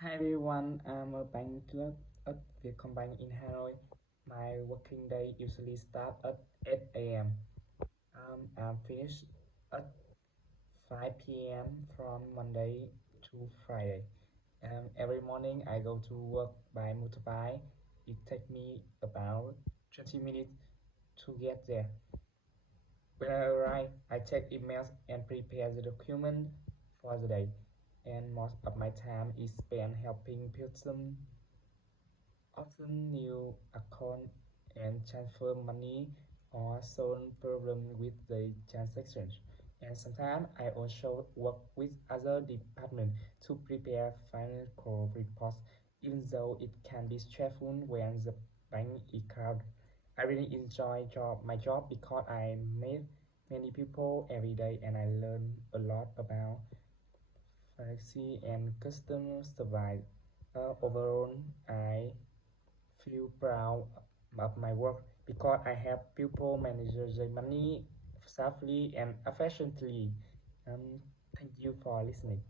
Hi everyone, I'm a bank clerk at Vietcombank in Hanoi. My working day usually starts at 8 a.m. I'm finished at 5 p.m. from Monday to Friday. Every morning I go to work by motorbike. It takes me about 20 minutes to get there. When I arrive, I check emails and prepare the document for the day. And most of my time is spent helping people often new account and transfer money or solve problem with the transactions. And sometimes I also work with other departments to prepare financial reports, even though it can be stressful when the bank is crowded. I really enjoy my job because I meet many people every day and I learn a lot about finance and customer service. Overall, I feel proud of my work because I help people manage their money safely and efficiently. Thank you for listening.